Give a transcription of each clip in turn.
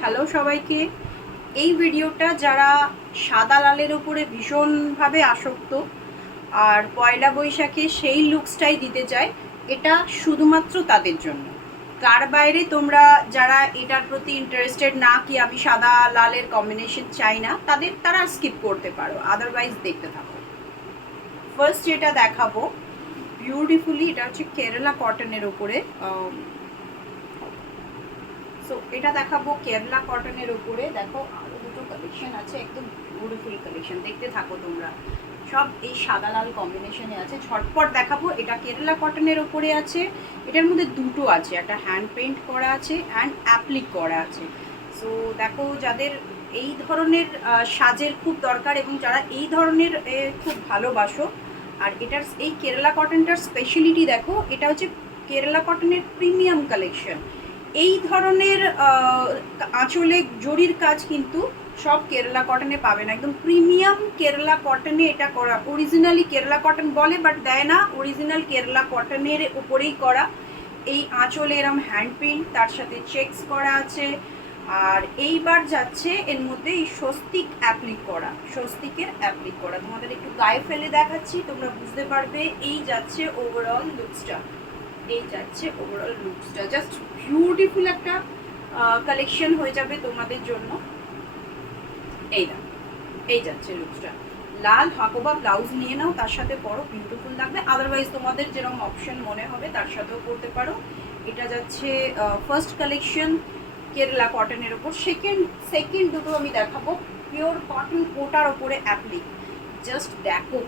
Hello সবাইকে। এই ভিডিওটা যারা সাদা লালের উপরে ভীষণভাবে আসক্ত আর পয়লা বৈশাখে সেই লুকসটাই দিতে চায়, এটা শুধুমাত্র তাদের জন্য। তার বাইরে তোমরা যারা এটার প্রতি ইন্টারেস্টেড না, কি আমি সাদা লালের কম্বিনেশন চাই না, তারা স্কিপ করতে পারো, আদারওয়াইজ দেখতে থাকো। ফার্স্ট যেটা দেখাবো বিউটিফুলি, এটা হচ্ছে কেরালা কটনের উপরে। সো এটা দেখাবো কেরালা কটনের উপরে। দেখো আরো দুটো কালেকশন আছে, একদম বিউটিফুল কালেকশন, দেখতে থাকো তোমরা। সব এই সাদা লাল কম্বিনেশনে আছে, ঝটপট দেখাবো। এটা কেরালা কটনের উপরে আছে, এটার মধ্যে দুটো আছে, একটা হ্যান্ড পেইন্ট করা আছে অ্যান্ড অ্যাপ্লিক করা আছে। সো দেখো, যাদের এই ধরনের সাজের খুব দরকার এবং যারা এই ধরনের খুব ভালোবাসো, আর এটার এই কেরালা কটনটার স্পেশালিটি দেখো, এটা হচ্ছে কেরালা কটনের প্রিমিয়াম কালেকশন। এই ধরনের আঁচলে জরির কাজ কিন্তু সব কেরালা কটনে পাবে না, একদম প্রিমিয়াম কেরালা কটনে এটা করা। অরিজিনালি কেরালা কটন বলে বাট দেয় না, অরিজিনাল কেরালা কটনের উপরেই করা। এই আঁচলে এরম হ্যান্ড প্রিন্ট, তার সাথে চেকস করা আছে। আর এইবার যাচ্ছে এর মধ্যে এই স্বস্তিক অ্যাপ্লিক করা, স্বস্তিকের অ্যাপ্লিক করা। তোমাদের একটু গায়ে ফেলে দেখাচ্ছি, তোমরা বুঝতে পারবে। এই যাচ্ছে ওভারঅল লুকসটা, এই যাচ্ছে ওভারঅল লুকসটা। জাস্ট বিউটিফুল একটা কালেকশন হয়ে যাবে তোমাদের জন্য। এই না, এই যাচ্ছে লুকসটা। লাল হাকোবা ব্লাউজ নিয়ে নাও, তার সাথে পরো, বিউটিফুল লাগবে। আদারওয়াইজ তোমাদের যেরকম অপশন মনে হবে তার সাথেও করতে পারো। এটা যাচ্ছে ফার্স্ট কালেকশন কেরালা কটনের ওপর। সেকেন্ড দুটো আমি দেখাবো পিওর কটন কোটার ওপরে অ্যাপ্লিক। জাস্ট দেখো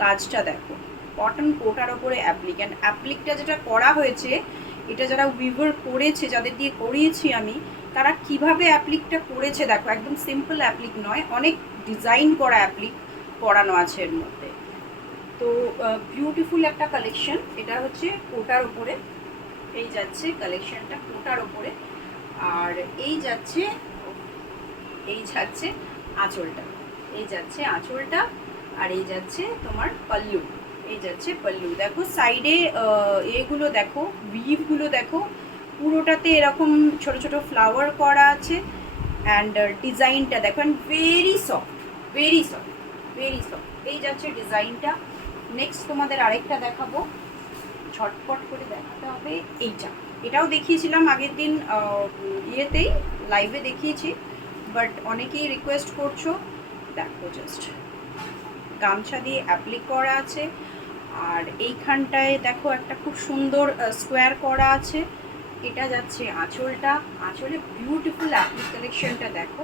কাজটা দেখো, কটন কোটার ওপরে অ্যাপ্লিক। অ্যান্ড অ্যাপ্লিকটা যেটা করা হয়েছে, এটা যারা উইভার করেছে, যাদের দিয়ে করিয়েছি আমি, তারা কিভাবে অ্যাপ্লিকটা করেছে দেখো। একদম সিম্পল অ্যাপ্লিক নয়, অনেক ডিজাইন করা অ্যাপ্লিক করানো আছে এর মধ্যে। তো বিউটিফুল একটা কালেকশন। এটা হচ্ছে কোটার ওপরে, এই যাচ্ছে কালেকশনটা কোটার ওপরে। আর এই যাচ্ছে আঁচলটা, এই যাচ্ছে আঁচলটা। আর এই যাচ্ছে তোমার পাল্লু, এই যাচ্ছে পাল্লু। দেখো সাইডে এগুলো দেখো, উইভগুলো দেখো, পুরোটাতে এরকম ছোট ছোট ফ্লাওয়ার করা আছে। অ্যান্ড ডিজাইনটা দেখো, and very soft, very soft, very soft. এই যাচ্ছে ডিজাইনটা। নেক্সট তোমাদের আরেকটা দেখাবো, ঝটপট করে দেখাতে হবে। এটাও দেখিয়েছিলাম আগের দিন, ইয়েতেই লাইভে দেখিয়েছি, বাট অনেকেই রিকোয়েস্ট করছো। দেখো জাস্ট গামছা দিয়ে অ্যাপ্লিক করা আছে। আর এইখানটায় দেখো একটা খুব সুন্দর স্কোয়ার করা আছে। এটা যাচ্ছে আঁচলটা, আঁচলে বিউটিফুল অ্যাপ্লিক কালেকশনটা দেখো।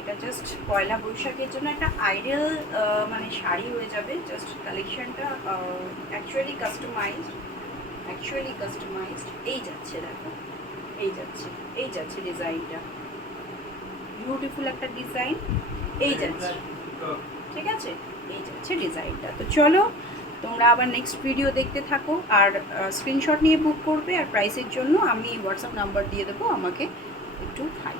এটা জাস্ট পয়লা বৈশাখের জন্য একটা আইডিয়াল মানে শাড়ি হয়ে যাবে। জাস্ট কালেকশনটা অ্যাকচুয়ালি কাস্টমাইজড, এই যাচ্ছে দেখো, এই যাচ্ছে ডিজাইনটা, বিউটিফুল একটা ডিজাইন। এই যাচ্ছে, ঠিক আছে, এই যাচ্ছে ডিজাইনটা। তো চলো তোমরা আবার নেক্সট ভিডিও দেখতে থাকো, আর স্ক্রিনশট নিয়ে বুক করবে। আর প্রাইসের জন্য আমি হোয়াটসঅ্যাপ নাম্বার দিয়ে দেবো, আমাকে একটু হাই